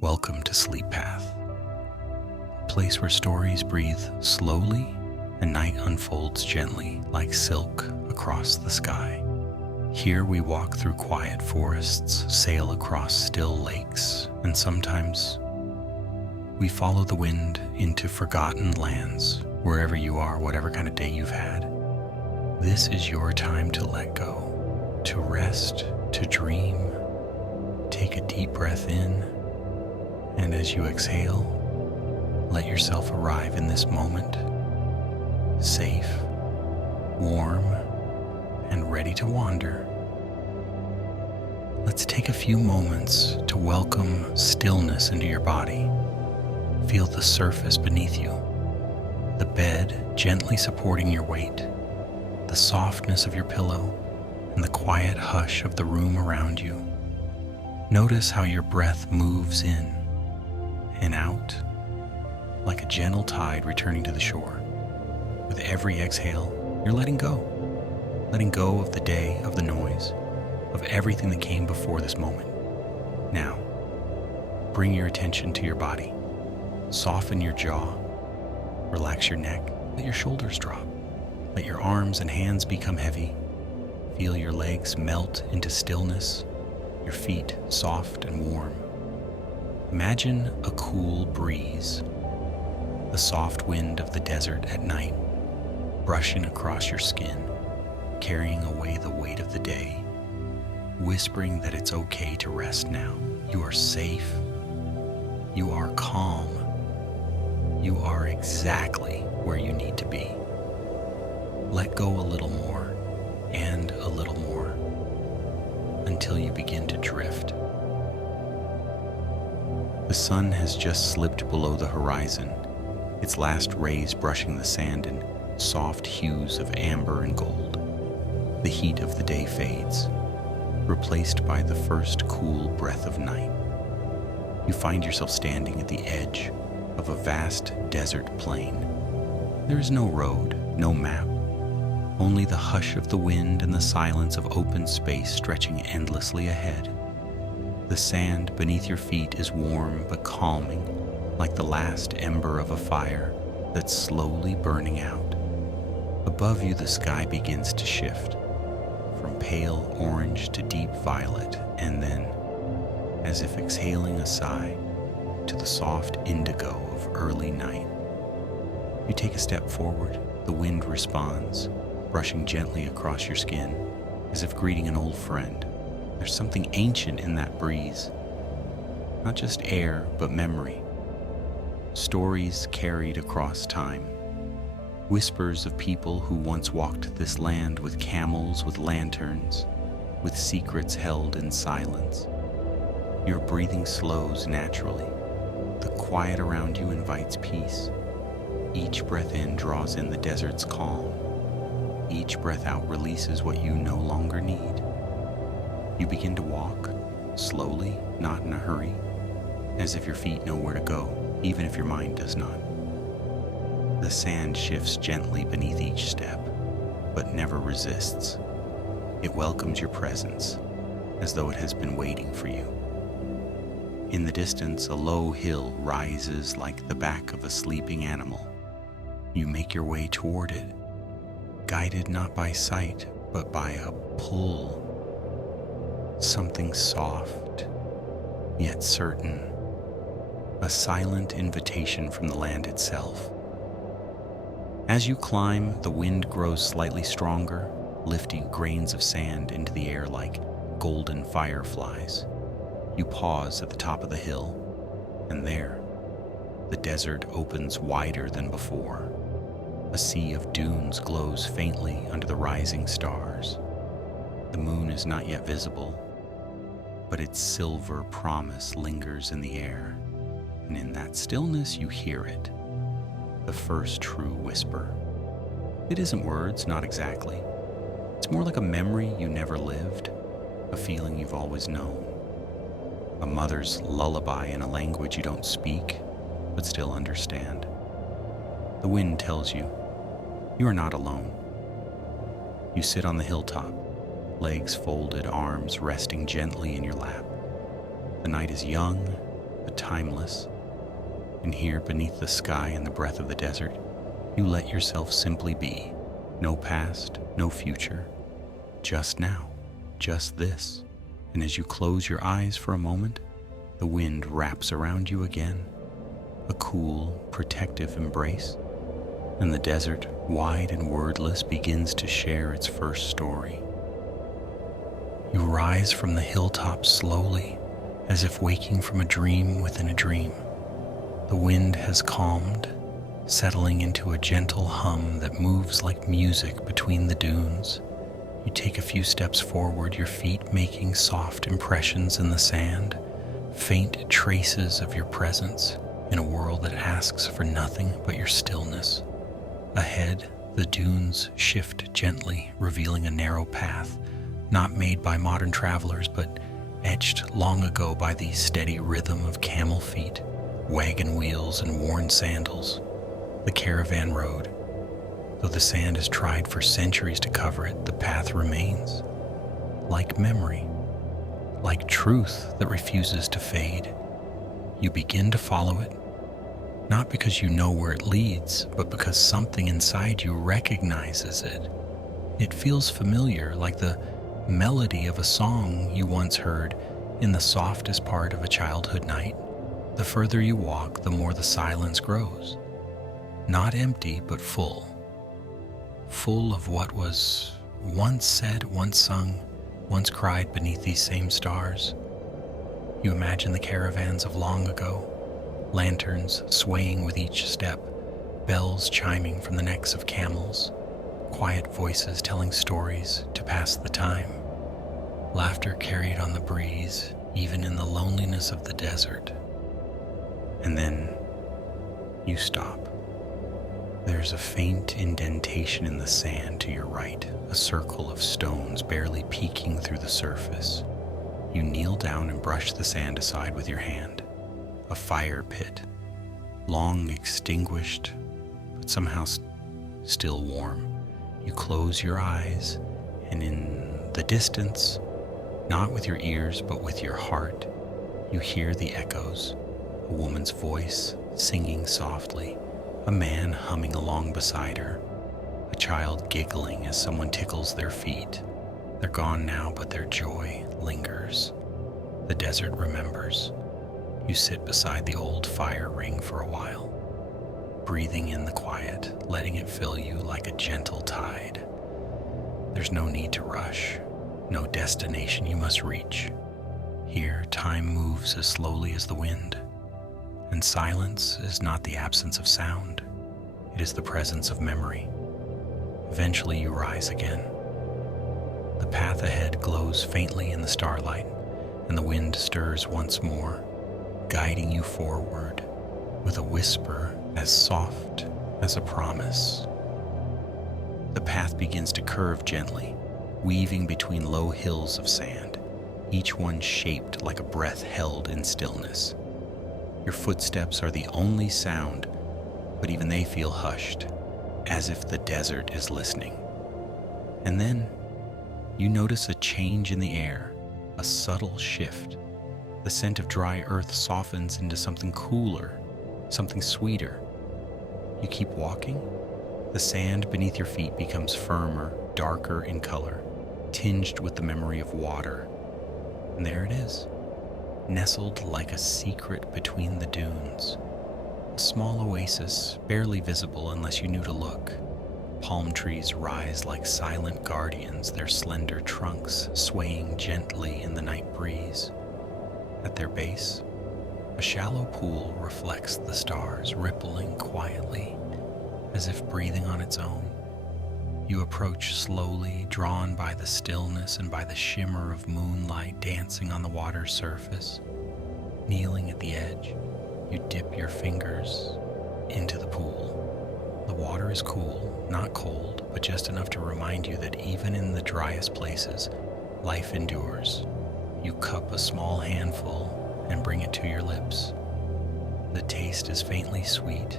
Welcome to Sleep Path, a place where stories breathe slowly and night unfolds gently like silk across the sky. Here we walk through quiet forests, sail across still lakes, and sometimes we follow the wind into forgotten lands, wherever you are, whatever kind of day you've had. This is your time to let go, to rest, to dream. Take a deep breath in, and as you exhale, let yourself arrive in this moment, safe, warm, and ready to wander. Let's take a few moments to welcome stillness into your body. Feel the surface beneath you, the bed gently supporting your weight, the softness of your pillow, and the quiet hush of the room around you. Notice how your breath moves in and out, like a gentle tide returning to the shore. With every exhale, you're letting go of the day, of the noise, of everything that came before this moment. Now, bring your attention to your body. Soften your jaw, relax your neck, let your shoulders drop, let your arms and hands become heavy. Feel your legs melt into stillness, your feet soft and warm. Imagine a cool breeze, the soft wind of the desert at night, brushing across your skin, carrying away the weight of the day, whispering that it's okay to rest now. You are safe. You are calm. You are exactly where you need to be. Let go a little more and a little more until you begin to drift. The sun has just slipped below the horizon, its last rays brushing the sand in soft hues of amber and gold. The heat of the day fades, replaced by the first cool breath of night. You find yourself standing at the edge of a vast desert plain. There is no road, no map, only the hush of the wind and the silence of open space stretching endlessly ahead. The sand beneath your feet is warm but calming, like the last ember of a fire that's slowly burning out. Above you, the sky begins to shift, from pale orange to deep violet, and then, as if exhaling a sigh, to the soft indigo of early night. You take a step forward, the wind responds, brushing gently across your skin, as if greeting an old friend. There's something ancient in that breeze, not just air, but memory. Stories carried across time. Whispers of people who once walked this land with camels, with lanterns, with secrets held in silence. Your breathing slows naturally. The quiet around you invites peace. Each breath in draws in the desert's calm. Each breath out releases what you no longer need. You begin to walk, slowly, not in a hurry, as if your feet know where to go, even if your mind does not. The sand shifts gently beneath each step, but never resists. It welcomes your presence, as though it has been waiting for you. In the distance, a low hill rises like the back of a sleeping animal. You make your way toward it, guided not by sight, but by a pull. Something soft, yet certain. A silent invitation from the land itself. As you climb, the wind grows slightly stronger, lifting grains of sand into the air like golden fireflies. You pause at the top of the hill, and there, the desert opens wider than before. A sea of dunes glows faintly under the rising stars. The moon is not yet visible, but its silver promise lingers in the air, and in that stillness you hear it, the first true whisper. It isn't words, not exactly. It's more like a memory you never lived, a feeling you've always known. A mother's lullaby in a language you don't speak, but still understand. The wind tells you, you are not alone. You sit on the hilltop, legs folded, arms resting gently in your lap. The night is young but timeless. And here, beneath the sky and the breath of the desert, you let yourself simply be. No past, no future. Just now, just this. And as you close your eyes for a moment, the wind wraps around you again, a cool, protective embrace, and the desert, wide and wordless, begins to share its first story. You rise from the hilltop slowly, as if waking from a dream within a dream. The wind has calmed, settling into a gentle hum that moves like music between the dunes. You take a few steps forward, your feet making soft impressions in the sand, faint traces of your presence in a world that asks for nothing but your stillness. Ahead, the dunes shift gently, revealing a narrow path, not made by modern travelers, but etched long ago by the steady rhythm of camel feet, wagon wheels, and worn sandals. The caravan road. Though the sand has tried for centuries to cover it, the path remains. Like memory, like truth that refuses to fade. You begin to follow it, not because you know where it leads, but because something inside you recognizes it. It feels familiar, like the melody of a song you once heard in the softest part of a childhood night. The further you walk, the more the silence grows. Not empty, but full. Full of what was once said, once sung, once cried beneath these same stars. You imagine the caravans of long ago, lanterns swaying with each step, bells chiming from the necks of camels, quiet voices telling stories to pass the time, laughter carried on the breeze, even in the loneliness of the desert. And then you stop. There's a faint indentation in the sand to your right, a circle of stones barely peeking through the surface. You kneel down and brush the sand aside with your hand. A fire pit, long extinguished, but somehow still warm. You close your eyes, and in the distance, not with your ears but with your heart, you hear the echoes, a woman's voice singing softly, a man humming along beside her, a child giggling as someone tickles their feet. They're gone now, but their joy lingers. The desert remembers. You sit beside the old fire ring for a while, breathing in the quiet, letting it fill you like a gentle tide. There's no need to rush, no destination you must reach. Here, time moves as slowly as the wind, and silence is not the absence of sound. It is the presence of memory. Eventually you rise again. The path ahead glows faintly in the starlight, and the wind stirs once more, guiding you forward with a whisper as soft as a promise. The path begins to curve gently, weaving between low hills of sand, each one shaped like a breath held in stillness. Your footsteps are the only sound, but even they feel hushed, as if the desert is listening. And then you notice a change in the air, a subtle shift. The scent of dry earth softens into something cooler, something sweeter. You keep walking. The sand beneath your feet becomes firmer, darker in color, tinged with the memory of water. And there it is, nestled like a secret between the dunes. A small oasis, barely visible unless you knew to look. Palm trees rise like silent guardians, their slender trunks swaying gently in the night breeze. At their base, a shallow pool reflects the stars, rippling quietly, as if breathing on its own. You approach slowly, drawn by the stillness and by the shimmer of moonlight dancing on the water's surface. Kneeling at the edge, you dip your fingers into the pool. The water is cool, not cold, but just enough to remind you that even in the driest places, life endures. You cup a small handful and bring it to your lips. The taste is faintly sweet,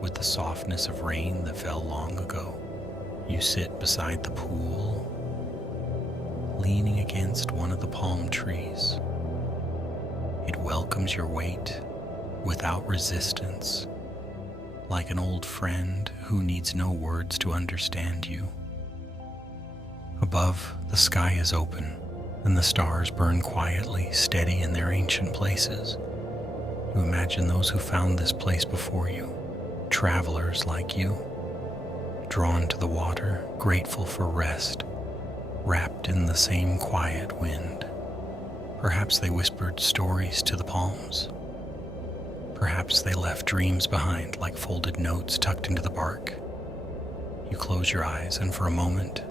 with the softness of rain that fell long ago. You sit beside the pool, leaning against one of the palm trees. It welcomes your weight without resistance, like an old friend who needs no words to understand you. Above, the sky is open, and the stars burn quietly, steady in their ancient places. You imagine those who found this place before you, travelers like you, drawn to the water, grateful for rest, wrapped in the same quiet wind. Perhaps they whispered stories to the palms. Perhaps they left dreams behind like folded notes tucked into the bark. You close your eyes, and for a moment,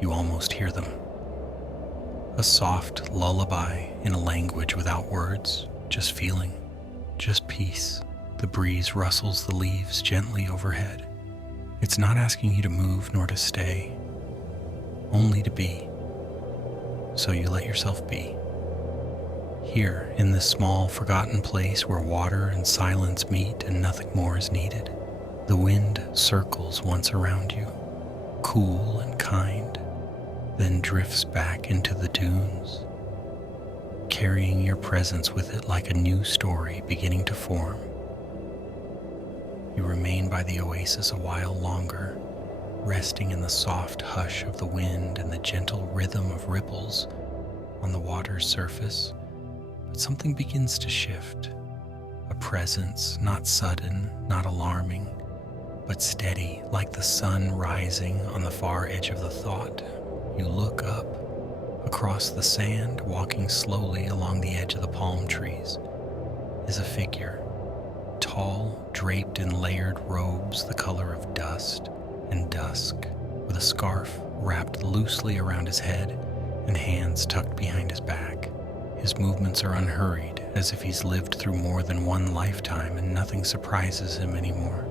you almost hear them. A soft lullaby in a language without words, just feeling, just peace. The breeze rustles the leaves gently overhead. It's not asking you to move nor to stay, only to be. So you let yourself be. Here, in this small, forgotten place where water and silence meet and nothing more is needed, the wind circles once around you, cool and kind, then drifts back into the dunes, carrying your presence with it like a new story beginning to form. You remain by the oasis a while longer, resting in the soft hush of the wind and the gentle rhythm of ripples on the water's surface. But something begins to shift. A presence, not sudden, not alarming, but steady, like the sun rising on the far edge of the thought. You look up. Across the sand, walking slowly along the edge of the palm trees, is a figure, tall, draped in layered robes the color of dust and dusk, with a scarf wrapped loosely around his head and hands tucked behind his back. His movements are unhurried, as if he's lived through more than one lifetime and nothing surprises him anymore.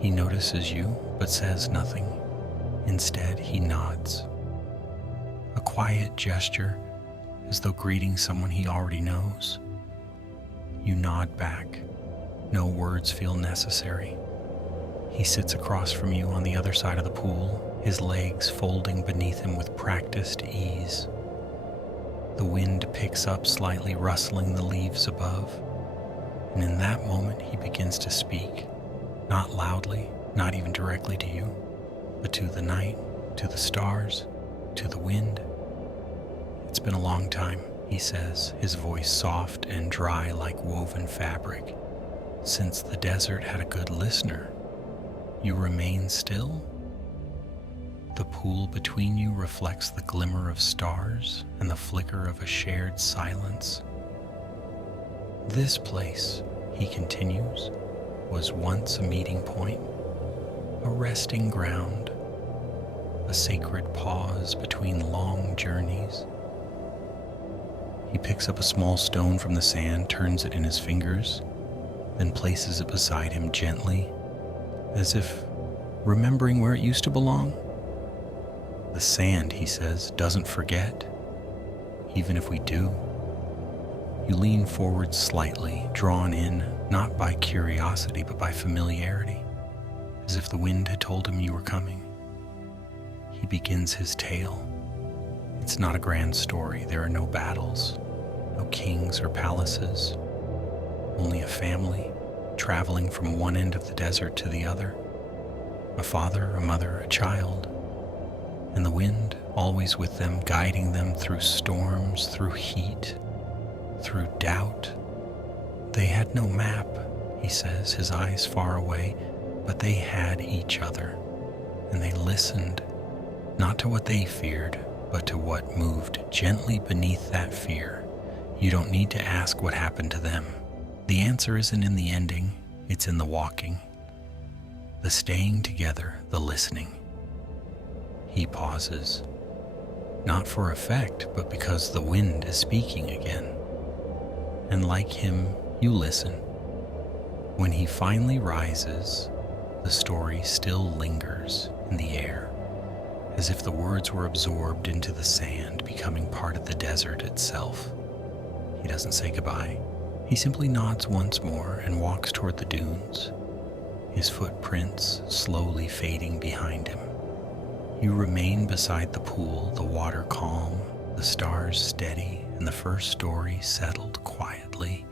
He notices you, but says nothing. Instead, he nods. A quiet gesture, as though greeting someone he already knows. You nod back. No words feel necessary. He sits across from you on the other side of the pool, his legs folding beneath him with practiced ease. The wind picks up slightly, rustling the leaves above, and in that moment he begins to speak, not loudly, not even directly to you, but to the night, to the stars, to the wind. It's been a long time, he says, his voice soft and dry like woven fabric, since the desert had a good listener. You remain still? The pool between you reflects the glimmer of stars and the flicker of a shared silence. This place, he continues, was once a meeting point, a resting ground, a sacred pause between long journeys. He picks up a small stone from the sand, turns it in his fingers, then places it beside him gently, as if remembering where it used to belong. The sand, he says, doesn't forget, even if we do. You lean forward slightly, drawn in not by curiosity but by familiarity, as if the wind had told him you were coming. He begins his tale. It's not a grand story. There are no battles, no kings or palaces, only a family traveling from one end of the desert to the other. A father, a mother, a child, and the wind always with them, guiding them through storms, through heat, through doubt. They had no map, he says, his eyes far away, but they had each other, and they listened, not to what they feared, but to what moved gently beneath that fear. You don't need to ask what happened to them. The answer isn't in the ending, it's in the walking, the staying together, the listening. He pauses, not for effect, but because the wind is speaking again. And like him, you listen. When he finally rises, the story still lingers in the air, as if the words were absorbed into the sand, becoming part of the desert itself. He doesn't say goodbye. He simply nods once more and walks toward the dunes, his footprints slowly fading behind him. You remain beside the pool, the water calm, the stars steady, and the first story settled quietly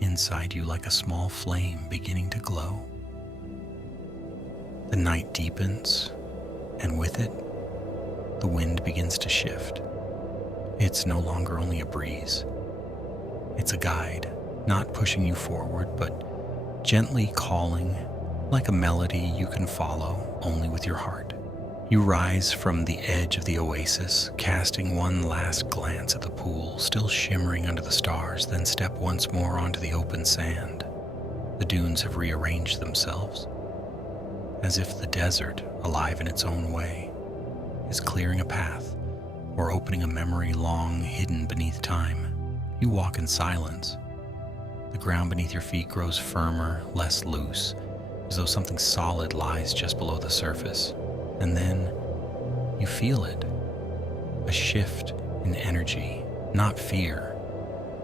inside you like a small flame beginning to glow. The night deepens, and with it, the wind begins to shift. It's no longer only a breeze. It's a guide, not pushing you forward, but gently calling like a melody you can follow only with your heart. You rise from the edge of the oasis, casting one last glance at the pool, still shimmering under the stars, then step once more onto the open sand. The dunes have rearranged themselves, as if the desert, alive in its own way, is clearing a path or opening a memory long hidden beneath time. You walk in silence. The ground beneath your feet grows firmer, less loose, as though something solid lies just below the surface. And then you feel it, a shift in energy, not fear,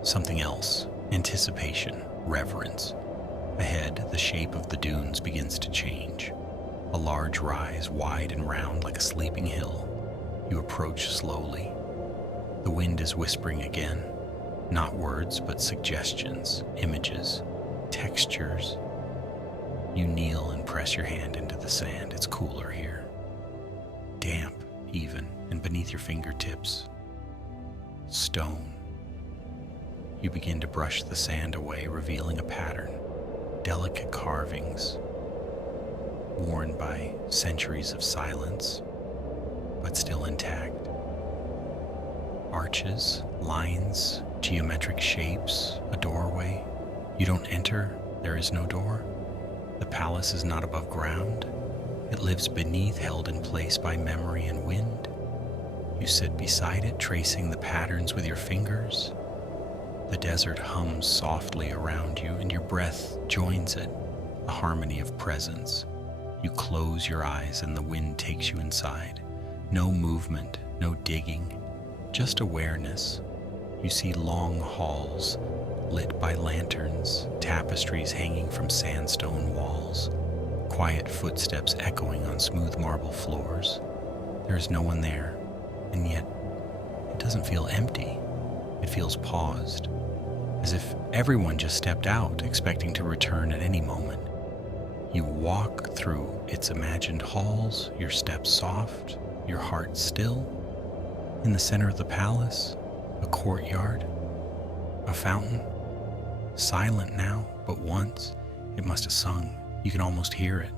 something else, anticipation, reverence. Ahead, the shape of the dunes begins to change. A large rise, wide and round like a sleeping hill. You approach slowly. The wind is whispering again, not words, but suggestions, images, textures. You kneel and press your hand into the sand. It's cooler here. Damp, even, and beneath your fingertips, stone. You begin to brush the sand away, revealing a pattern, delicate carvings, worn by centuries of silence, but still intact. Arches, lines, geometric shapes, a doorway. You don't enter, there is no door. The palace is not above ground. It lives beneath, held in place by memory and wind. You sit beside it, tracing the patterns with your fingers. The desert hums softly around you, and your breath joins it, a harmony of presence. You close your eyes, and the wind takes you inside. No movement, no digging, just awareness. You see long halls, lit by lanterns, tapestries hanging from sandstone walls. Quiet footsteps echoing on smooth marble floors. There is no one there, and yet it doesn't feel empty. It feels paused, as if everyone just stepped out, expecting to return at any moment. You walk through its imagined halls, your steps soft, your heart still. In the center of the palace, a courtyard, a fountain, silent now, but once it must have sung. You can almost hear it.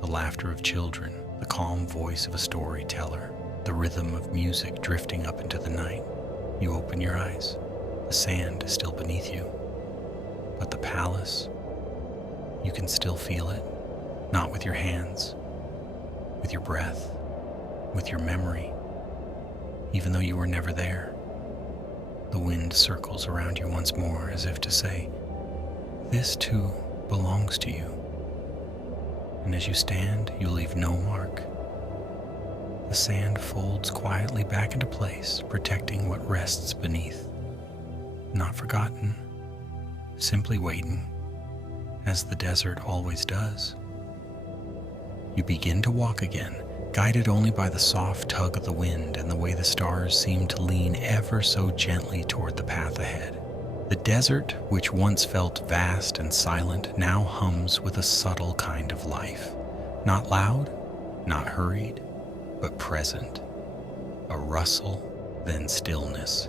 The laughter of children, the calm voice of a storyteller, the rhythm of music drifting up into the night. You open your eyes. The sand is still beneath you. But the palace, you can still feel it. Not with your hands, with your breath, with your memory. Even though you were never there, the wind circles around you once more, as if to say, this too belongs to you. And as you stand, you leave no mark. The sand folds quietly back into place, protecting what rests beneath. Not forgotten, simply waiting, as the desert always does. You begin to walk again, guided only by the soft tug of the wind and the way the stars seem to lean ever so gently toward the path ahead. The desert, which once felt vast and silent, now hums with a subtle kind of life. Not loud, not hurried, but present. A rustle, then stillness.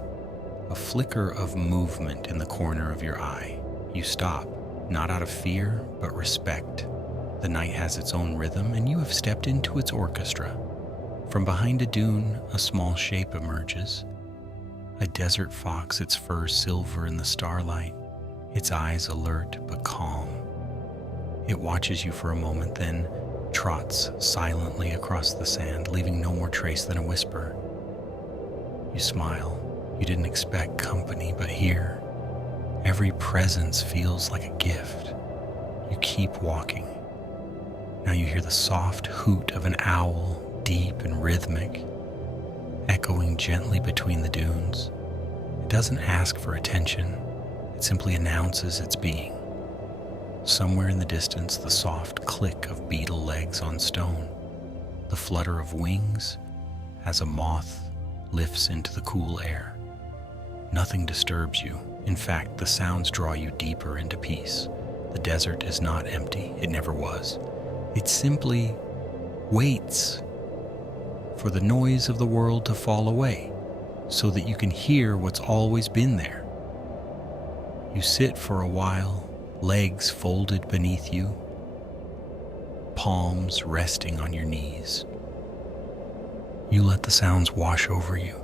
A flicker of movement in the corner of your eye. You stop, not out of fear, but respect. The night has its own rhythm, and you have stepped into its orchestra. From behind a dune, a small shape emerges. A desert fox, its fur silver in the starlight, its eyes alert but calm. It watches you for a moment, then trots silently across the sand, leaving no more trace than a whisper. You smile. You didn't expect company, but here, every presence feels like a gift. You keep walking. Now you hear the soft hoot of an owl, deep and rhythmic, echoing gently between the dunes. It doesn't ask for attention. It simply announces its being. Somewhere in the distance, the soft click of beetle legs on stone, the flutter of wings as a moth lifts into the cool air. Nothing disturbs you. In fact, the sounds draw you deeper into peace. The desert is not empty. It never was. It simply waits for the noise of the world to fall away so that you can hear what's always been there. You sit for a while, legs folded beneath you, palms resting on your knees. You let the sounds wash over you,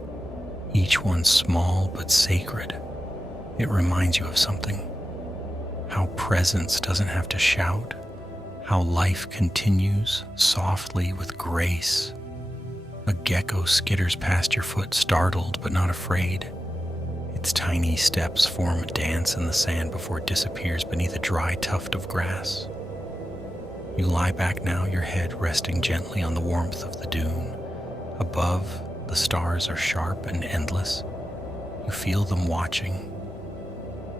each one small but sacred. It reminds you of something. How presence doesn't have to shout, how life continues softly with grace. A gecko skitters past your foot, startled but not afraid. Its tiny steps form a dance in the sand before it disappears beneath a dry tuft of grass. You lie back now, your head resting gently on the warmth of the dune. Above, the stars are sharp and endless. You feel them watching,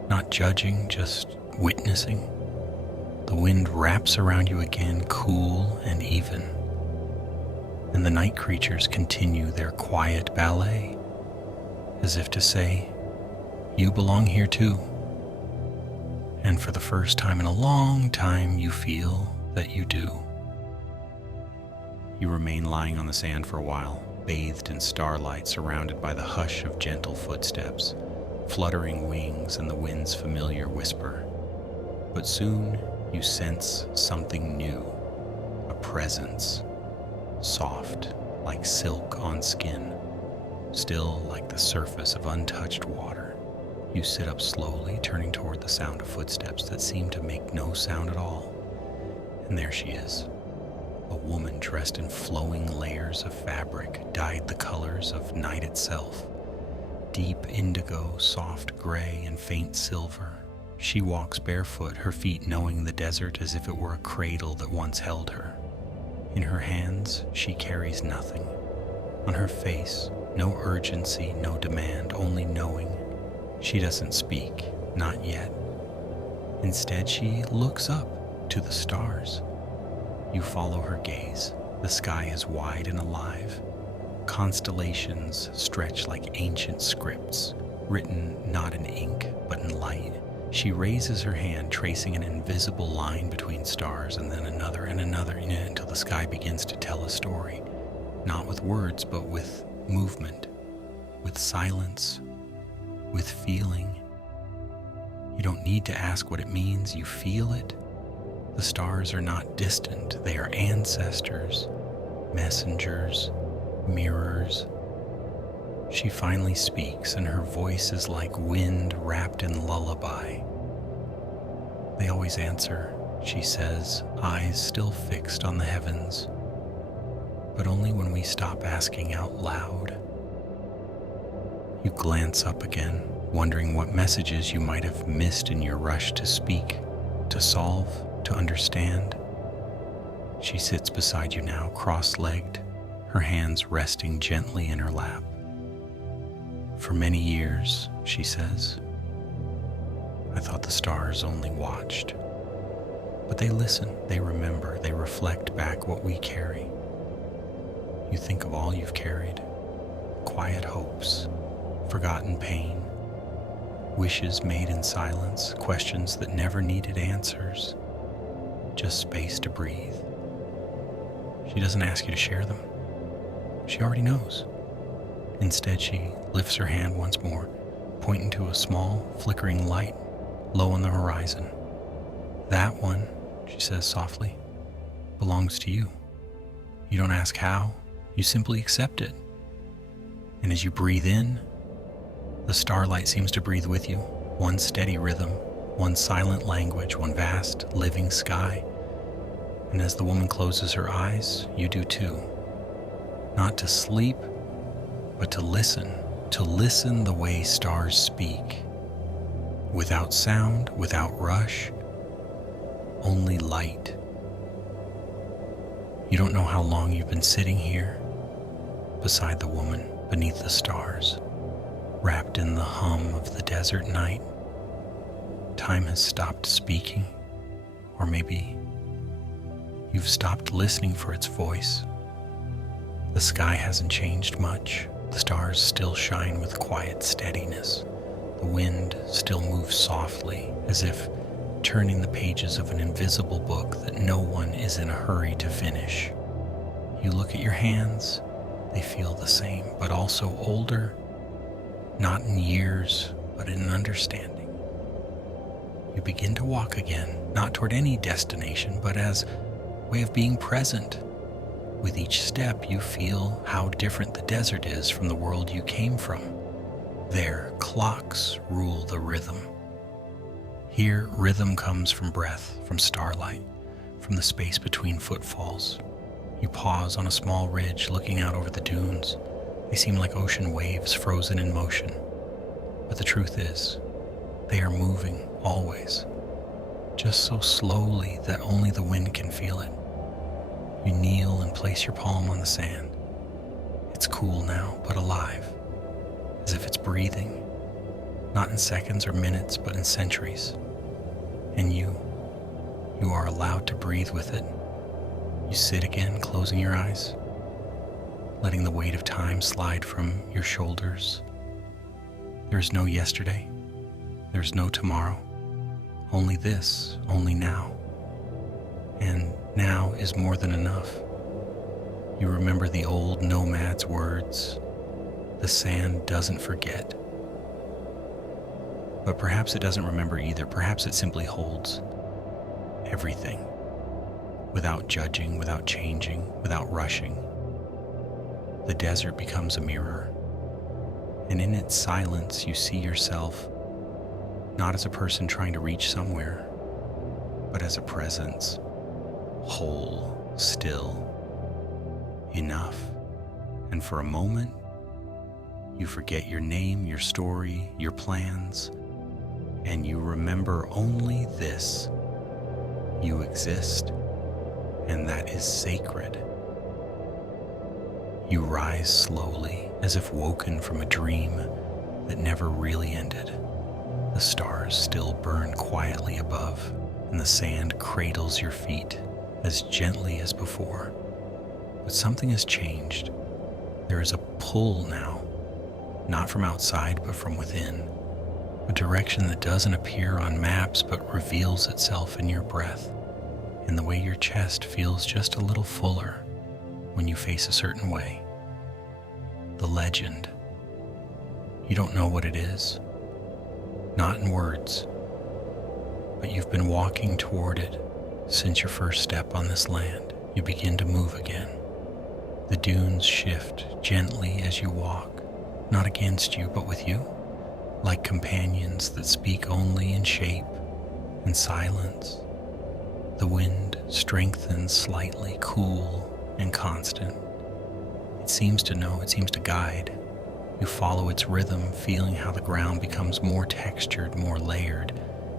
not judging, just witnessing. The wind wraps around you again, cool and even. And the night creatures continue their quiet ballet, as if to say, you belong here too. And for the first time in a long time, you feel that you do. You remain lying on the sand for a while, bathed in starlight, surrounded by the hush of gentle footsteps, fluttering wings, and the wind's familiar whisper. But soon you sense something new, a presence, soft like silk on skin, still like the surface of untouched water. You sit up slowly, turning toward the sound of footsteps that seem to make no sound at all. And there she is, a woman dressed in flowing layers of fabric dyed the colors of night itself, deep indigo, soft gray, and faint silver. She walks barefoot, her feet knowing the desert as if it were a cradle that once held her. In her hands, she carries nothing. On her face, no urgency, no demand, only knowing. She doesn't speak, not yet. Instead, she looks up to the stars. You follow her gaze. The sky is wide and alive. Constellations stretch like ancient scripts, written not in ink, but in light. She raises her hand, tracing an invisible line between stars, and then another and another, until the sky begins to tell a story, not with words, but with movement, with silence, with feeling. You don't need to ask what it means, you feel it. The stars are not distant, they are ancestors, messengers, mirrors. She finally speaks, and her voice is like wind wrapped in lullaby. They always answer, she says, eyes still fixed on the heavens, but only when we stop asking out loud. You glance up again, wondering what messages you might have missed in your rush to speak, to solve, to understand. She sits beside you now, cross-legged, her hands resting gently in her lap. For many years, she says, I thought the stars only watched. But they listen, they remember, they reflect back what we carry. You think of all you've carried, quiet hopes, forgotten pain, wishes made in silence, questions that never needed answers, just space to breathe. She doesn't ask you to share them. She already knows. Instead, she lifts her hand once more, pointing to a small, flickering light low on the horizon. That one, she says softly, belongs to you. You don't ask how, you simply accept it. And as you breathe in, the starlight seems to breathe with you, one steady rhythm, one silent language, one vast, living sky. And as the woman closes her eyes, you do too. Not to sleep, but to listen the way stars speak. Without sound, without rush, only light. You don't know how long you've been sitting here, beside the woman, beneath the stars, wrapped in the hum of the desert night. Time has stopped speaking, or maybe you've stopped listening for its voice. The sky hasn't changed much. The stars still shine with quiet steadiness, The wind still moves softly, as if turning the pages of an invisible book that no one is in a hurry to finish. You look at your hands, they feel the same, but also older, not in years, but in understanding. You begin to walk again, not toward any destination, but as a way of being present. With each step, you feel how different the desert is from the world you came from. There, clocks rule the rhythm. Here, rhythm comes from breath, from starlight, from the space between footfalls. You pause on a small ridge looking out over the dunes. They seem like ocean waves frozen in motion. But the truth is, they are moving always, just so slowly that only the wind can feel it. You kneel and place your palm on the sand. It's cool now, but alive, as if it's breathing, not in seconds or minutes, but in centuries. And you are allowed to breathe with it. You sit again, closing your eyes, letting the weight of time slide from your shoulders. There's no yesterday. There's no tomorrow. Only this, only now. And now is more than enough. You remember the old nomad's words, the sand doesn't forget. But perhaps it doesn't remember either. Perhaps it simply holds everything, without judging, without changing, without rushing. The desert becomes a mirror, and in its silence you see yourself not as a person trying to reach somewhere, but as a presence, whole, still, enough. And for a moment, you forget your name, your story, your plans, and you remember only this: you exist, and that is sacred. You rise slowly, as if woken from a dream that never really ended. The stars still burn quietly above, and the sand cradles your feet as gently as before. But something has changed. There is a pull now, not from outside, but from within. A direction that doesn't appear on maps, but reveals itself in your breath, in the way your chest feels just a little fuller when you face a certain way. The legend. You don't know what it is, not in words, but you've been walking toward it since your first step on this land. You begin to move again. The dunes shift gently as you walk, not against you, but with you, like companions that speak only in shape and silence. The wind strengthens slightly, cool and constant. It seems to know, it seems to guide. You follow its rhythm, feeling how the ground becomes more textured, more layered,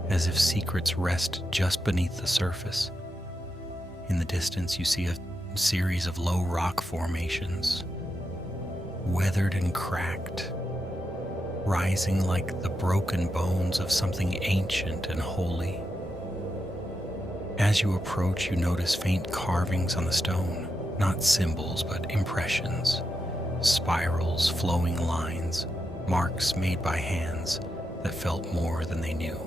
as if secrets rest just beneath the surface. In the distance, you see a series of low rock formations, weathered and cracked, rising like the broken bones of something ancient and holy. As you approach, you notice faint carvings on the stone, not symbols, but impressions. Spirals, flowing lines, marks made by hands that felt more than they knew.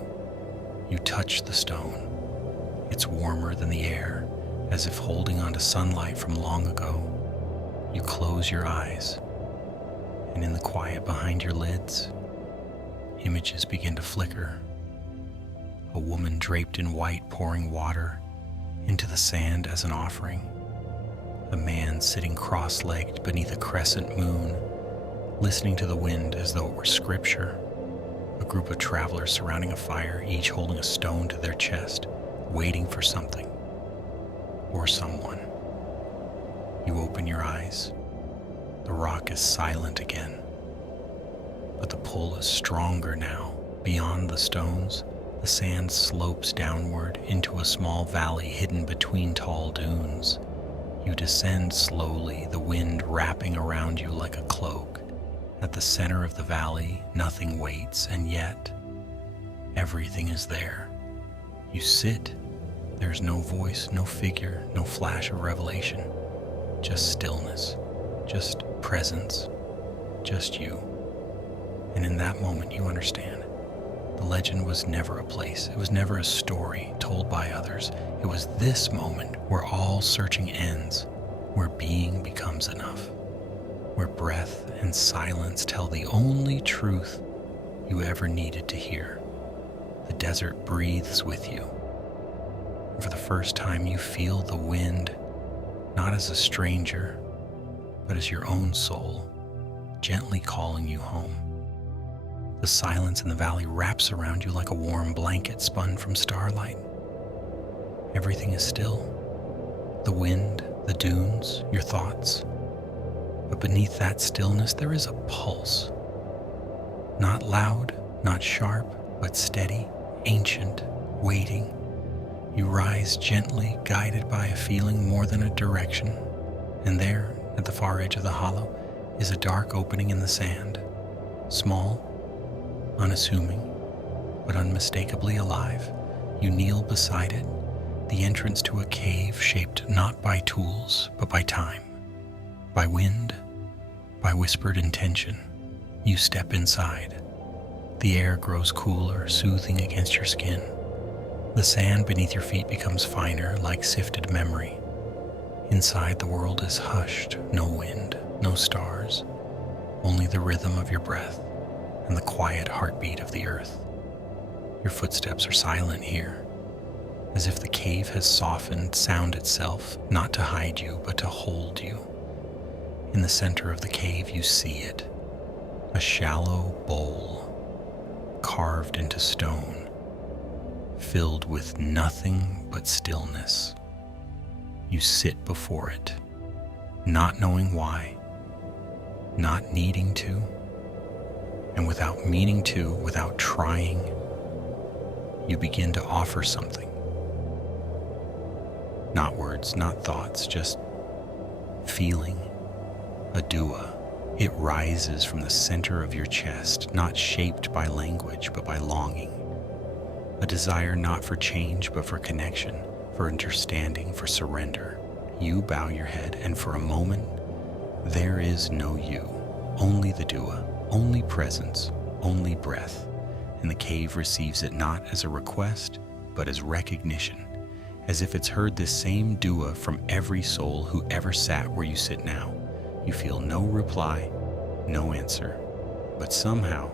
You touch the stone. It's warmer than the air, as if holding onto sunlight from long ago. You close your eyes, and in the quiet behind your lids, images begin to flicker. A woman draped in white pouring water into the sand as an offering. A man sitting cross-legged beneath a crescent moon, listening to the wind as though it were scripture. A group of travelers surrounding a fire, each holding a stone to their chest, waiting for something or someone. You open your eyes. The rock is silent again, but the pull is stronger now. Beyond the stones, the sand slopes downward into a small valley hidden between tall dunes. You descend slowly, the wind wrapping around you like a cloak. At the center of the valley, nothing waits, and yet everything is there. You sit. There's no voice, no figure, no flash of revelation. Just stillness, just presence, just you. And in that moment, you understand. The legend was never a place. It was never a story told by others. It was this moment where all searching ends, where being becomes enough, where breath and silence tell the only truth you ever needed to hear. The desert breathes with you. And for the first time, you feel the wind, not as a stranger, but as your own soul, gently calling you home. The silence in the valley wraps around you like a warm blanket spun from starlight. Everything is still. The wind, the dunes, your thoughts. But beneath that stillness, there is a pulse. Not loud, not sharp, but steady, ancient, waiting. You rise gently, guided by a feeling more than a direction. And there, at the far edge of the hollow, is a dark opening in the sand. Small, unassuming, but unmistakably alive. You kneel beside it, the entrance to a cave shaped not by tools, but by time, by wind, by whispered intention. You step inside. The air grows cooler, soothing against your skin. The sand beneath your feet becomes finer, like sifted memory. Inside, the world is hushed, no wind, no stars, only the rhythm of your breath and the quiet heartbeat of the earth. Your footsteps are silent here, as if the cave has softened sound itself, not to hide you, but to hold you. In the center of the cave, you see it, a shallow bowl carved into stone, filled with nothing but stillness. You sit before it, not knowing why, not needing to, and without meaning to, without trying, you begin to offer something. Not words, not thoughts, just feeling. A dua. It rises from the center of your chest, not shaped by language, but by longing. A desire not for change, but for connection, for understanding, for surrender. You bow your head, and for a moment, there is no you, only the dua. Only presence, only breath, and the cave receives it not as a request, but as recognition, as if it's heard this same dua from every soul who ever sat where you sit now. You feel no reply, no answer, but somehow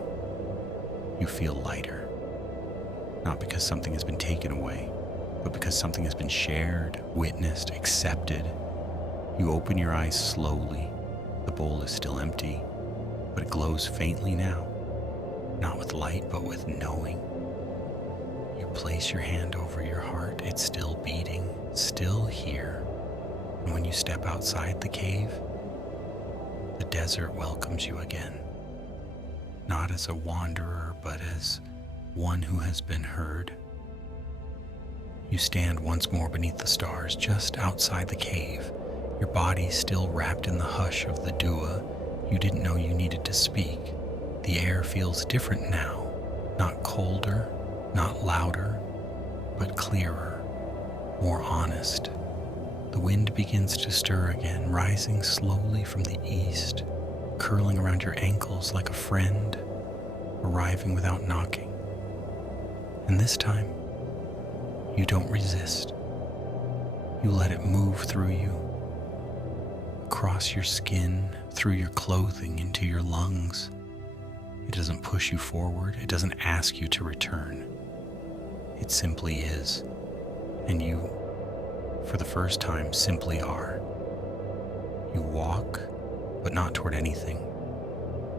you feel lighter, not because something has been taken away, but because something has been shared, witnessed, accepted. You open your eyes slowly. The bowl is still empty, but it glows faintly now, not with light, but with knowing. You place your hand over your heart. It's still beating, still here. And when you step outside the cave, the desert welcomes you again, not as a wanderer, but as one who has been heard. You stand once more beneath the stars, just outside the cave, your body still wrapped in the hush of the dua. You didn't know you needed to speak. The air feels different now, not colder, not louder, but clearer, more honest. The wind begins to stir again, rising slowly from the east, curling around your ankles like a friend, arriving without knocking. And this time, you don't resist. You let it move through you, across your skin, through your clothing, into your lungs. It doesn't push you forward. It doesn't ask you to return. It simply is. And you, for the first time, simply are. You walk, but not toward anything.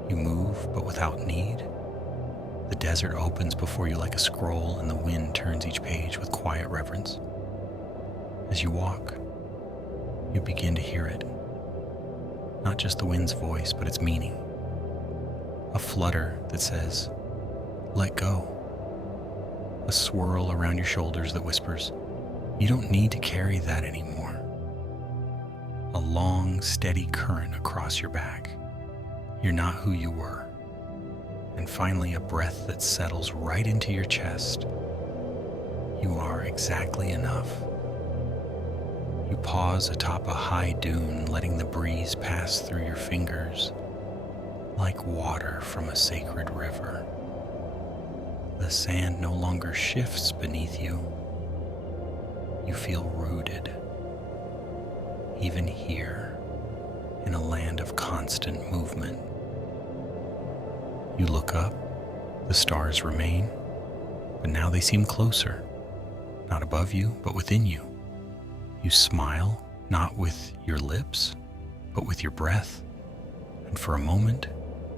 You move, but without need. The desert opens before you like a scroll, and the wind turns each page with quiet reverence. As you walk, you begin to hear it. Not just the wind's voice, but its meaning. A flutter that says, "Let go." A swirl around your shoulders that whispers, "You don't need to carry that anymore." A long, steady current across your back. You're not who you were. And finally, a breath that settles right into your chest. You are exactly enough. You pause atop a high dune, letting the breeze pass through your fingers. like water from a sacred river. The sand no longer shifts beneath you. You feel rooted, even here, in a land of constant movement. You look up, the stars remain, but now they seem closer, not above you, but within you. You smile, not with your lips, but with your breath, and for a moment,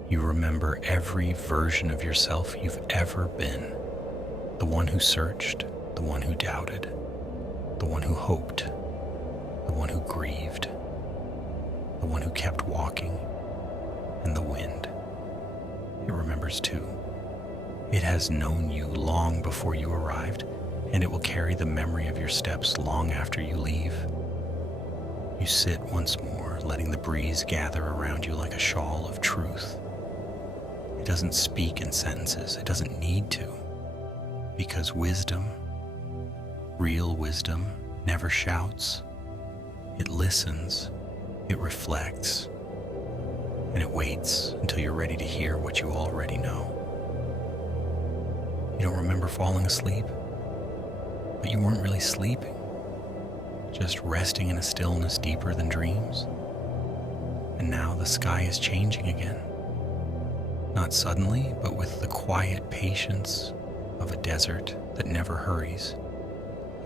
you remember every version of yourself you've ever been. The one who searched, the one who doubted, the one who hoped, the one who grieved, the one who kept walking, and the wind. It remembers too. It has known you long before you arrived, and it will carry the memory of your steps long after you leave. You sit once more, letting the breeze gather around you like a shawl of truth. It doesn't speak in sentences. It doesn't need to, because wisdom, real wisdom, never shouts. It listens, it reflects, and it waits until you're ready to hear what you already know. You don't remember falling asleep, but you weren't really sleeping, just resting in a stillness deeper than dreams. And now the sky is changing again. Not suddenly, but with the quiet patience of a desert that never hurries.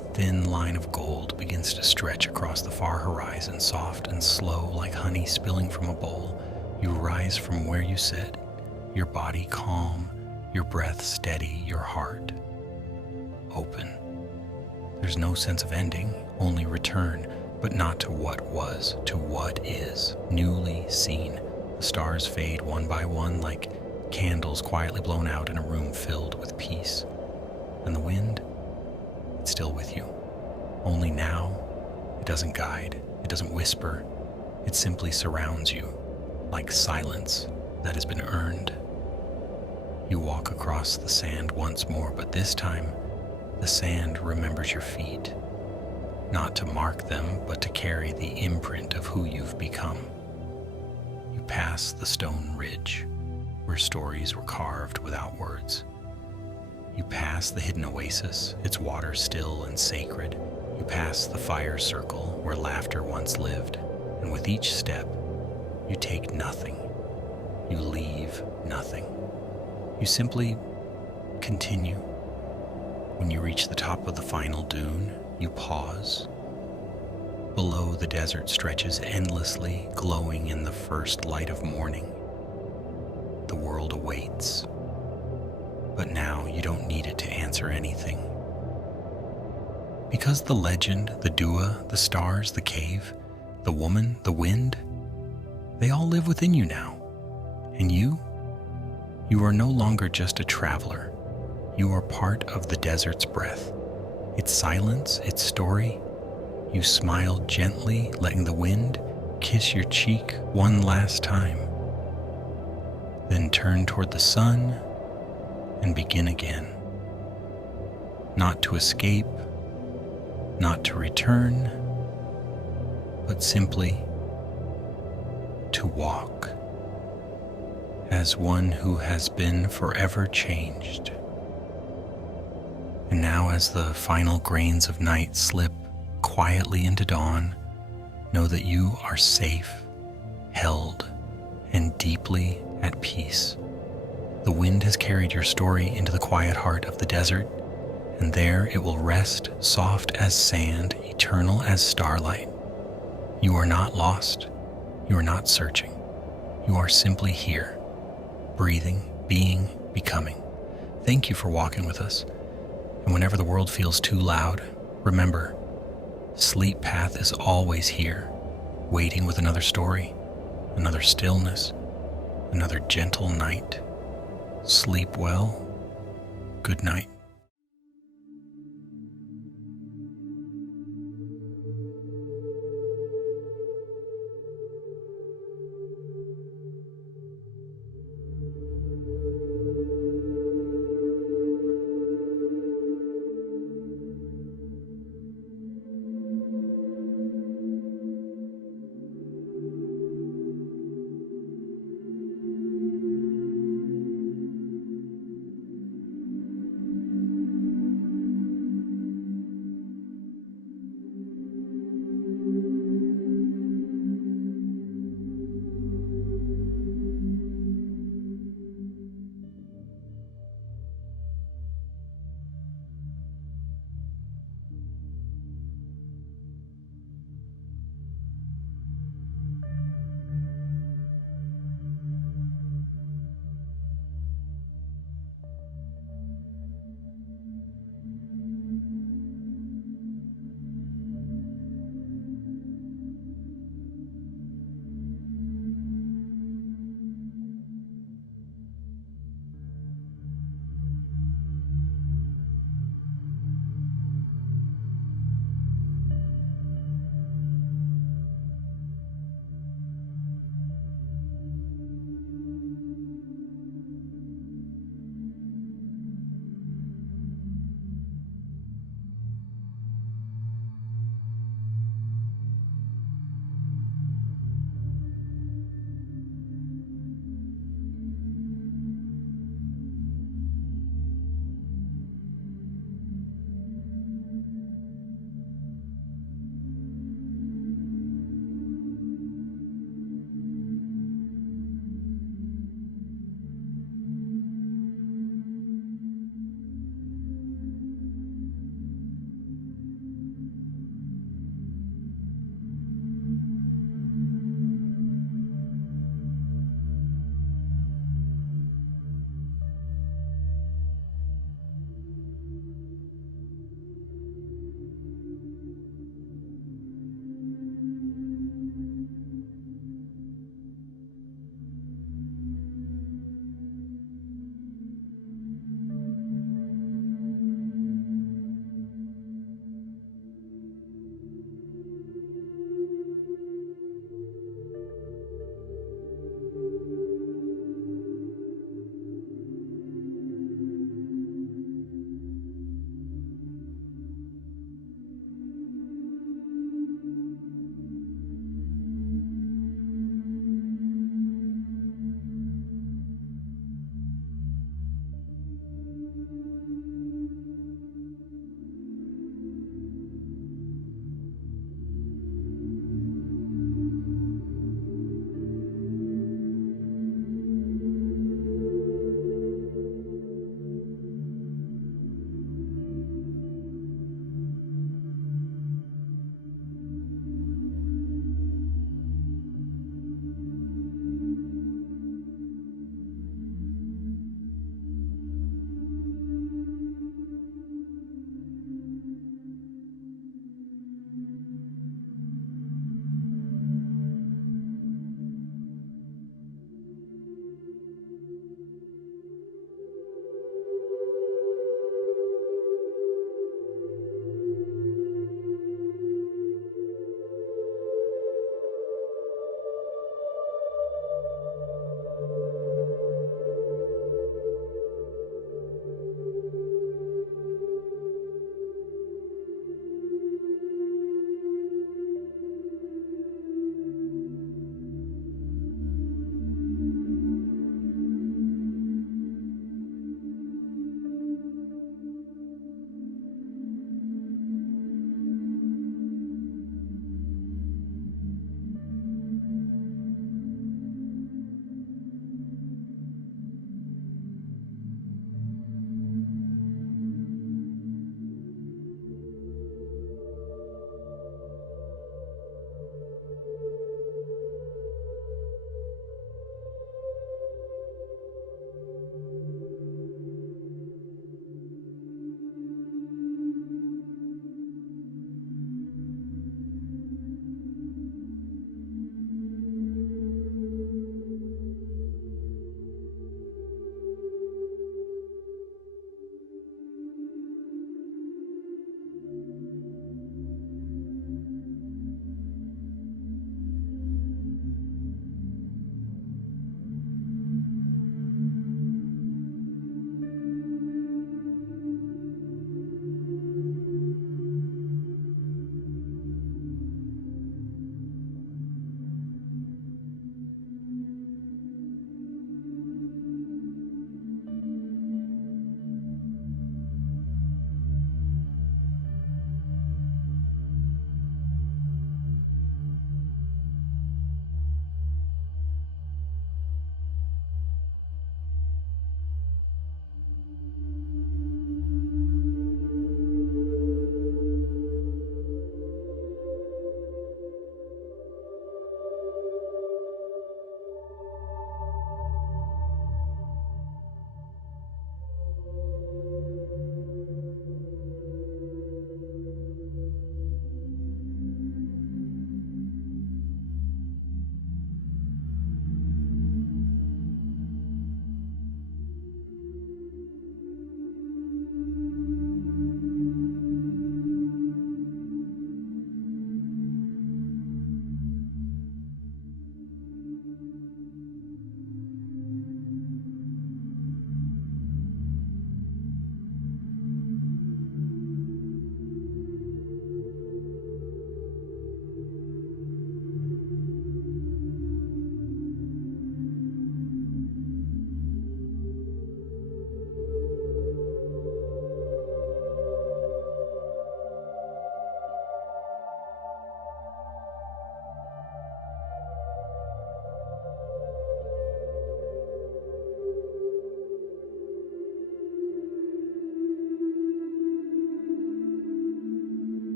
A thin line of gold begins to stretch across the far horizon, soft and slow like honey spilling from a bowl. You rise from where you sit, your body calm, your breath steady, your heart open. There's no sense of ending, only return, but not to what was, to what is, newly seen. The stars fade one by one like candles quietly blown out in a room filled with peace. And the wind, it's still with you. Only now, it doesn't guide, it doesn't whisper, it simply surrounds you, like silence that has been earned. You walk across the sand once more, but this time, the sand remembers your feet, not to mark them, but to carry the imprint of who you've become. You pass the stone ridge, where stories were carved without words. You pass the hidden oasis, its water still and sacred. You pass the fire circle, where laughter once lived, and with each step, you take nothing. You leave nothing. You simply continue. When you reach the top of the final dune, you pause. Below, the desert stretches endlessly, glowing in the first light of morning. The world awaits. But now you don't need it to answer anything. Because the legend, the dua, the stars, the cave, the woman, the wind, they all live within you now. And you are no longer just a traveler. You are part of the desert's breath, its silence, its story. You smile gently, letting the wind kiss your cheek one last time. Then turn toward the sun and begin again. Not to escape, not to return, but simply to walk as one who has been forever changed. And now, as the final grains of night slip quietly into dawn, know that you are safe, held, and deeply at peace. The wind has carried your story into the quiet heart of the desert, and there it will rest, soft as sand, eternal as starlight. You are not lost. You are not searching. You are simply here, breathing, being, becoming. Thank you for walking with us. And whenever the world feels too loud, remember, Sleep Path is always here, waiting with another story, another stillness, another gentle night. Sleep well. Good night.